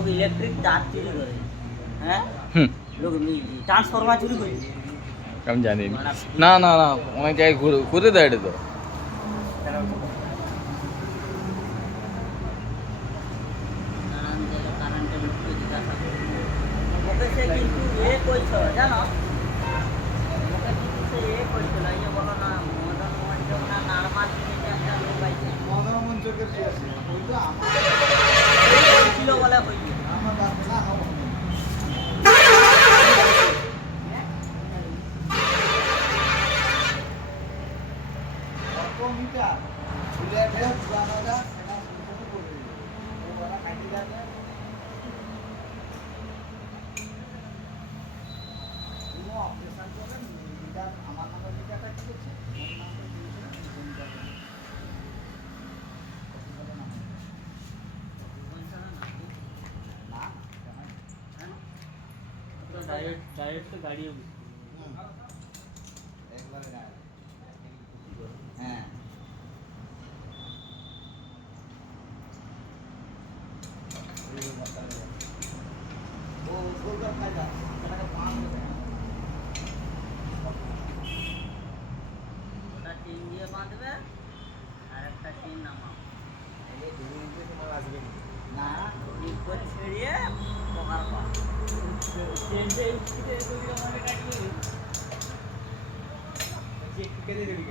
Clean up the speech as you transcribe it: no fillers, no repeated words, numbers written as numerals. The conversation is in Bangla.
লোক ইলেকট্রিক তার চুরি করে, হ্যাঁ লোক ট্রান্সফরমার চুরি করে। আমি জানি না না না অনেক জায়গায় ঘুরে দেয় এটা তো। নানান জায়গায় কারেন্টের লোককে জিজ্ঞাসা করে ওকে সে কিন্তু কইছিল জানো, ওকে কিন্তু সে কইছিল এই যে বলো না মদন মঞ্চ না নারমাল থেকে একটা লোক আইছে মদন মঞ্চকের যে আছে ওই তো আমার ছিল বলে হইছে আমার বাপে না হাও মিটার ঝুলে ফেলে পুরানোটা সেটা শুরু করে ওরা কাটি যাবে কোনো অপারেশন করে মিটার আমার নাম্বার মিটারটা কি করছে ওর নাম্বার দিয়েছে डायरेक्ट गाड़ी होगी একবারে গায়ে হ্যাঁ ও গোলগপ্পা খাইতা এটাকে পান করে ওটা টিন দিয়ে বাঁধবে আর একটা টিন নামাও এই দুই ইঞ্চি তোমার আসবে না উপর ছেড়িয়ে পোকার পা টেনটে উঠতে এগুলো মানে কাটিয়ে চেক কে দিয়ে দিবি